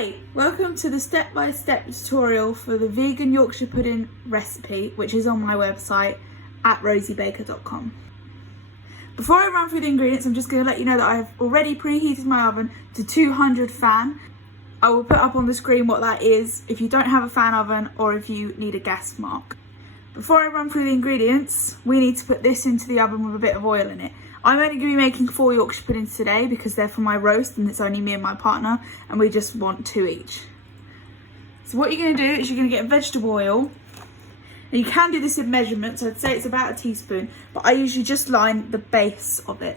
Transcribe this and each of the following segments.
Hi, welcome to the step-by-step tutorial for the vegan Yorkshire pudding recipe, which is on my website at rosiebaker.com. Before I run through the ingredients, I'm just going to let you know that I've already preheated my oven to 200 fan. I will put up on the screen what that is if you don't have a fan oven or if you need a gas mark. Before I run through the ingredients, we need to put this into the oven with a bit of oil in it. I'm only going to be making 4 Yorkshire puddings today because they're for my roast and it's only me and my partner and we just want 2 each. So what you're going to do is you're going to get vegetable oil. And you can do this in measurements, so I'd say it's about a teaspoon, but I usually just line the base of it.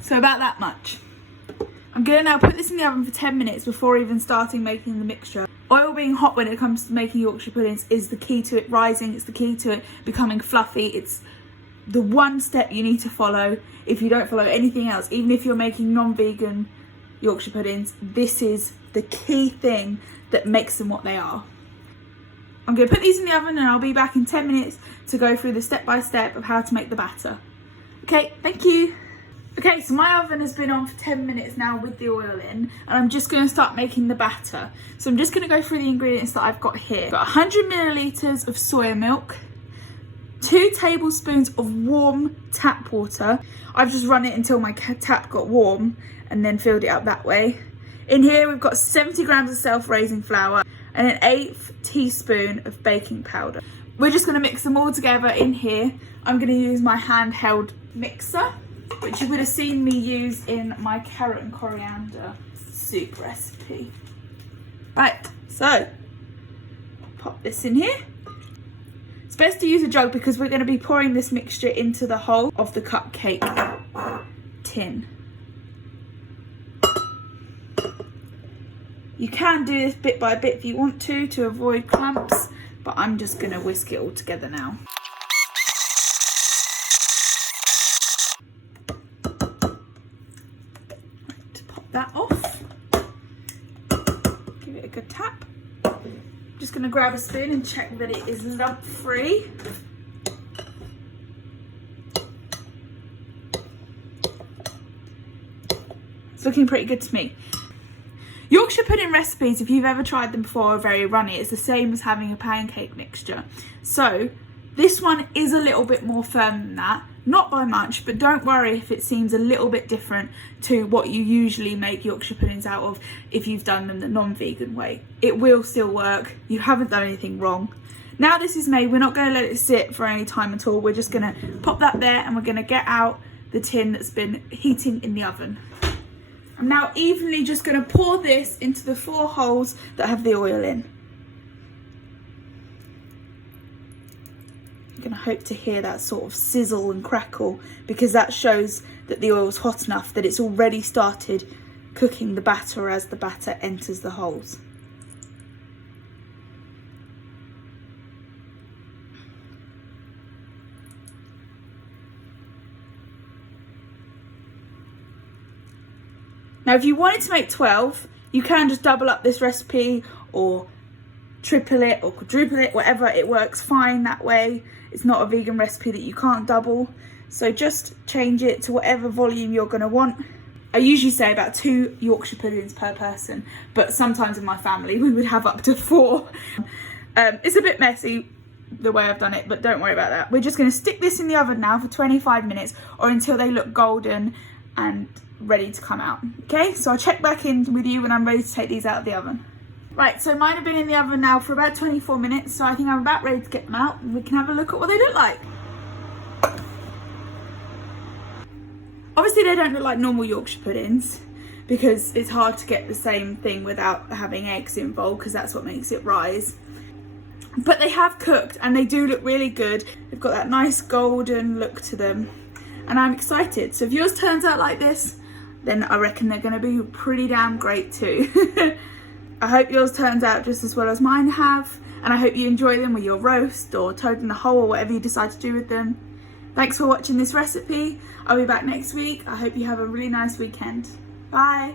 So about that much. I'm going to now put this in the oven for 10 minutes before even starting making the mixture. Oil being hot when it comes to making Yorkshire puddings is the key to it rising, it's the key to it becoming fluffy. It's the one step you need to follow if you don't follow anything else. Even if you're making non-vegan Yorkshire puddings, this is the key thing that makes them what they are. I'm going to put these in the oven and I'll be back in 10 minutes to go through the step-by-step of how to make the batter. Okay, thank you. Okay, so my oven has been on for 10 minutes now with the oil in, and I'm just going to start making the batter. So I'm just going to go through the ingredients that I've got here. I've got 100 millilitres of soya milk, 2 tablespoons of warm tap water. I've just run it until my tap got warm and then filled it up that way. In here we've got 70 grams of self-raising flour and an 1/8 teaspoon of baking powder. We're just going to mix them all together in here. I'm going to use my handheld mixer, which you would have seen me use in my carrot and coriander soup recipe. Right, so pop this in here. It's best to use a jug because we're going to be pouring this mixture into the hole of the cupcake tin. You can do this bit by bit if you want to avoid clumps, but I'm just going to whisk it all together now. That off, give it a good tap. Just going to grab a spoon and check that it is lump free. It's looking pretty good to me. Yorkshire pudding recipes, if you've ever tried them before, are very runny. It's the same as having a pancake mixture. So this one is a little bit more firm than that. Not by much, but don't worry if it seems a little bit different to what you usually make Yorkshire puddings out of if you've done them the non-vegan way. It will still work. You haven't done anything wrong. Now this is made, we're not going to let it sit for any time at all. We're just going to pop that there and we're going to get out the tin that's been heating in the oven. I'm now evenly just going to pour this into the 4 holes that have the oil in. I'm going to hope to hear that sort of sizzle and crackle because that shows that the oil's hot enough that it's already started cooking the batter as the batter enters the holes. Now if you wanted to make 12, you can just double up this recipe or triple it or quadruple it, whatever, it works fine that way. It's not a vegan recipe that you can't double, so just change it to whatever volume you're going to want. I usually say about 2 Yorkshire puddings per person, but sometimes in my family we would have up to 4. It's a bit messy the way I've done it, but don't worry about that. We're just going to stick this in the oven now for 25 minutes or until they look golden and ready to come out. Okay, so I'll check back in with you when I'm ready to take these out of the oven. Right, so mine have been in the oven now for about 24 minutes, so I think I'm about ready to get them out and we can have a look at what they look like. Obviously they don't look like normal Yorkshire puddings because it's hard to get the same thing without having eggs involved because that's what makes it rise. But they have cooked and they do look really good. They've got that nice golden look to them and I'm excited. So if yours turns out like this, then I reckon they're going to be pretty damn great too. I hope yours turns out just as well as mine have, and I hope you enjoy them with your roast or toad in the hole or whatever you decide to do with them. Thanks for watching this recipe. I'll be back next week. I hope you have a really nice weekend. Bye.